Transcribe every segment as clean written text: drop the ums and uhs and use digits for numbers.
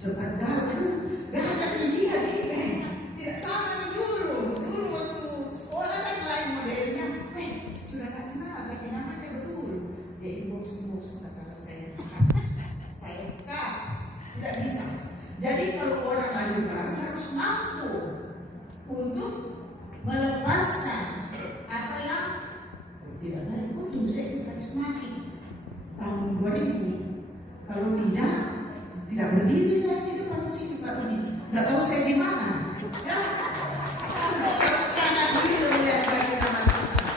Sebentar, gak ada dia tidak sama nih dulu. Dulu waktu sekolah kan lain modelnya. Sudah gak kenal, tapi namanya betul. Ya inbox kata saya. Saya tidak bisa. Jadi kalau orang lakukan harus mampu untuk melepaskan apa yang tidak baik. Untung saya itu karismatik tahun 2000. Kalau tidak berdiri saya di depan sini Pak Udi. Nggak tahu saya di mana. Ya, karena begitu melihat bagi nama Tuhan.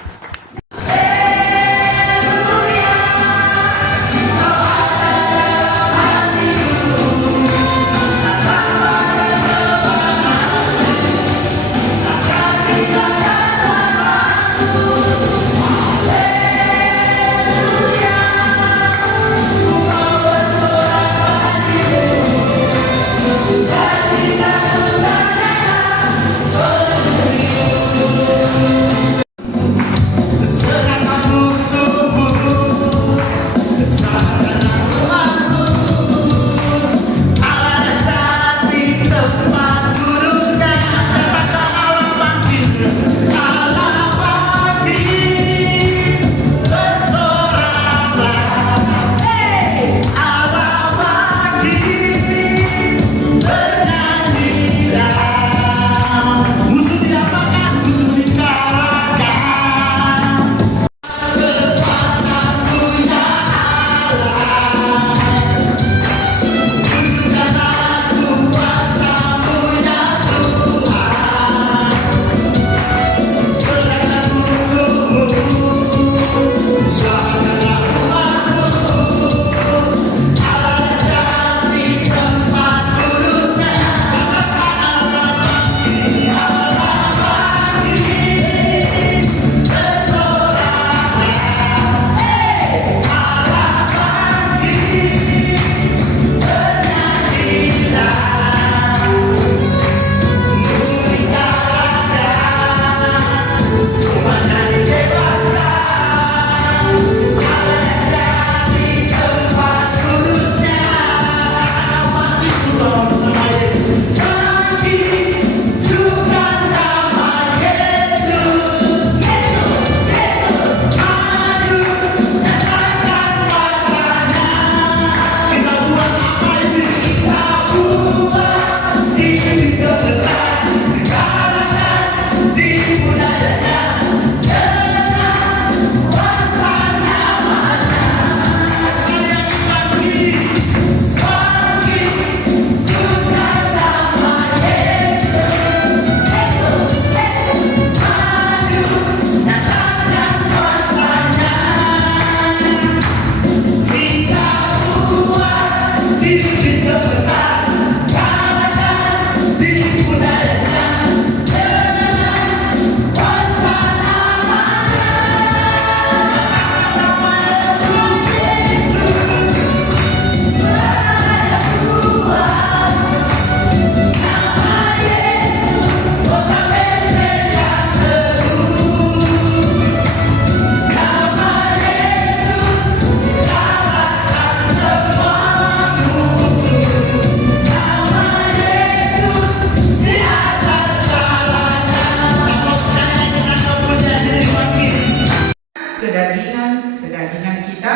kedagingan kita,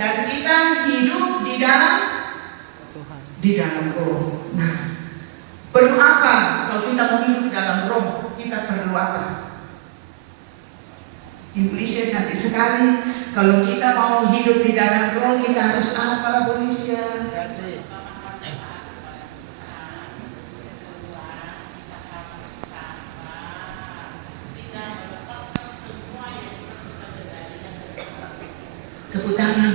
dan kita hidup di dalam roh. Nah, perlu apa kalau kita mau hidup dalam roh? Kita perlu apa? Implicit nanti sekali. Kalau kita mau hidup di dalam roh, kita harus apa, Polisi? Tepuk tangan.